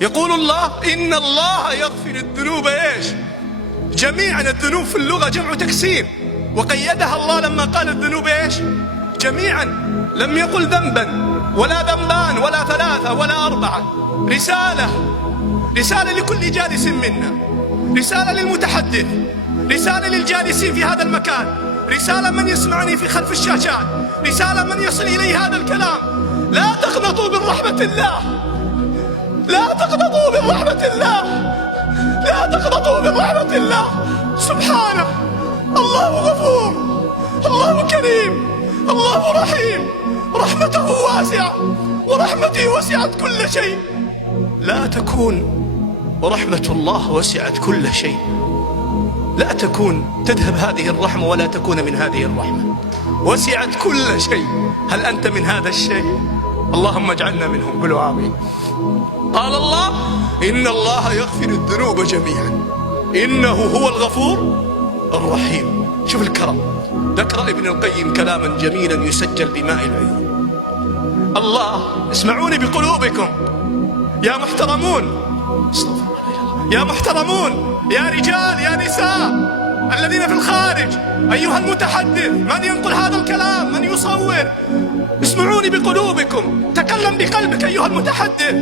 يقول الله إن الله يغفر الذنوب إيش؟ جميعا. الذنوب في اللغة جمع تكسير، وقيدها الله لما قال الذنوب إيش؟ جميعا. لم يقل ذنبا ولا ذنبان ولا ثلاثة ولا أربعة. رسالة لكل جالس منا، رسالة للمتحدث، رسالة للجالسين في هذا المكان، رسالة من يسمعني في خلف الشاشات، رسالة من يصل إليه هذا الكلام. لا تقنطوا من رحمة الله، لا تقنطوا من رحمة الله، لا تقنطوا من رحمة الله. سبحانه، الله غفور، الله كريم، الله رحيم، رحمته واسعة ورحمتي وسعت كل شيء. لا تكون ورحمة الله وسعت كل شيء، لا تكون تذهب هذه الرحمة ولا تكون من هذه الرحمة. وسعت كل شيء. هل أنت من هذا الشيء؟ اللهم اجعلنا منهم. قولوا آمين. قال الله إن الله يغفر الذنوب جميعا إنه هو الغفور الرحيم. شوف الكرم. ذكر ابن القيم كلاما جميلا يسجل بماء العيون. الله، اسمعوني بقلوبكم يا محترمون، يا محترمون، يا رجال يا نساء الذين في الخارج، أيها المتحدث، من ينقل هذا الكلام، من يصور، اسمعوني بقلوبكم. تكلم بقلبك أيها المتحدث.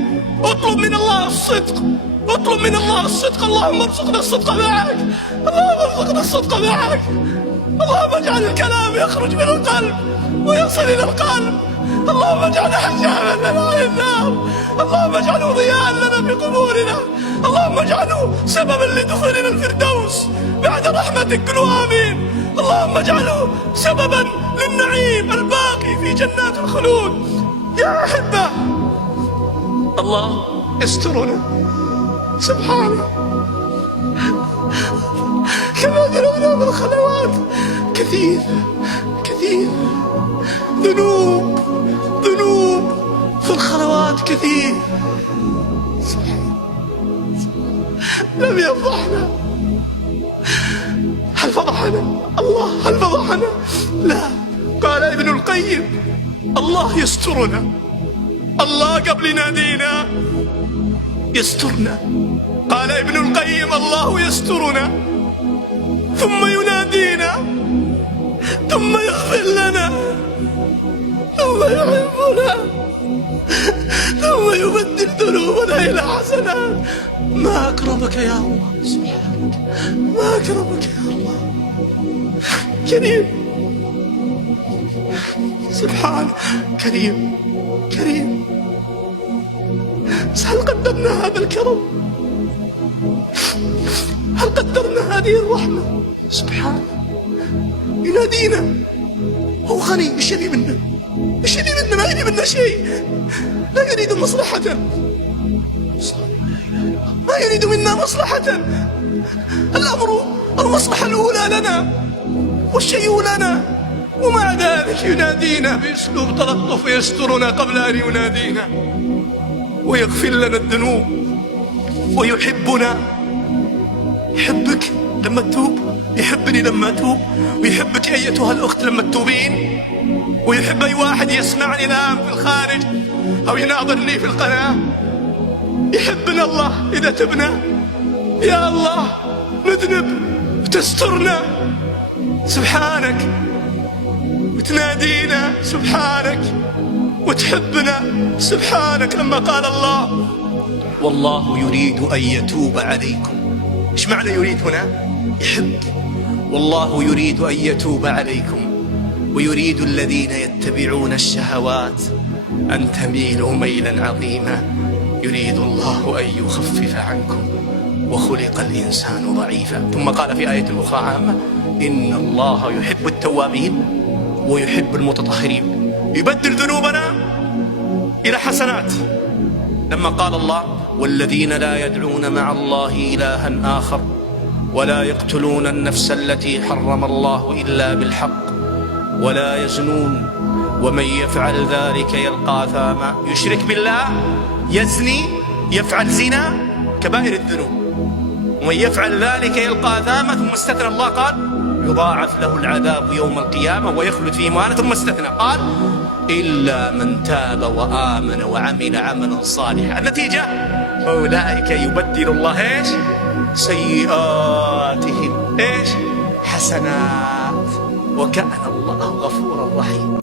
اطلب من الله الصدق، اطلب من الله الصدق. اللهم ارزقنا الصدق معك، اللهم ارزقنا الصدق معك. اللهم اجعل الكلام يخرج من القلب ويصل إلى القلب. اللهم اجعله حجابا لنا عن النار، اللهم اجعله ضياء لنا في قبورنا، اللهم اجعله سببا لدخولنا الفردوس بعد رحمتك. قولوا آمين. اللهم اجعله سببا للنعيم الباقي في جنات الخلود. يا أحبة، الله يسترنا سبحانه. كما ذنوبنا من الخلوات كثير كثير، ذنوب في الخلوات كثير. لم يفضحنا. هل فضحنا الله؟ هل فضحنا؟ لا. قال ابن القيم الله يسترنا. الله قبل ينادينا يسترنا. قال ابن القيم الله يسترنا ثم ينادينا ثم يغفر لنا ثم يحبنا ثم يبدل ذنوبنا إلى حسنات. ما أكرمك يا الله سبحانك، ما أكرمك يا الله. كريم سبحانه، كريم كريم. هل قدرنا هذا الكرم؟ هل قدرنا هذه الرحمة؟ سبحانه ينادينا، هو غني، ايش يبي منا؟ ايش يبي منا؟ ما يبي منا شيء، لا يريد مصلحة، ما يريد منا مصلحة. الأمر المصلحة الأولى لنا والشيء لنا، ومع ذلك ينادينا بأسلوب تلطف ويسترنا قبل أن ينادينا، ويغفر لنا الذنوب، ويحبنا. يحبك لما تتوب، يحبني لما أتوب، ويحبك أيتها الأخت لما تتوبين، ويحب أي واحد يسمعني الآن في الخارج أو يناظرني في القناة. يحبنا الله إذا تبنا. يا الله نذنب وتسترنا سبحانك، وتنادينا سبحانك، وتحبنا سبحانك. لما قال الله والله يريد أن يتوب عليكم. إيش معنى يريد هنا؟ يحب. والله يريد أن يتوب عليكم ويريد الذين يتبعون الشهوات أن تميلوا ميلا عظيما. يريد الله أن يخفف عنكم وخلق الإنسان ضعيفا. ثم قال في آية أخرى عامة إن الله يحب التوابين ويحب المتطهرين. يبدل ذنوبنا إلى حسنات. لما قال الله والذين لا يدعون مع الله إلها آخر ولا يقتلون النفس التي حرم الله إلا بالحق ولا يزنون ومن يفعل ذلك يلقى أثاما. يشرك بالله، يزني، يفعل زنا، كبائر الذنوب. ومن يفعل ذلك يلقى أثاما. ثم استثنى الله قال يضاعف له العذاب يوم القيامة ويخلد فيه مهانا. ثم استثنى قال إلا من تاب وآمن وعمل عملا صالحا. النتيجة أولئك يبدل الله إيش؟ سيئاتهم إيش؟ حسنات، وكان الله غفورا رحيما.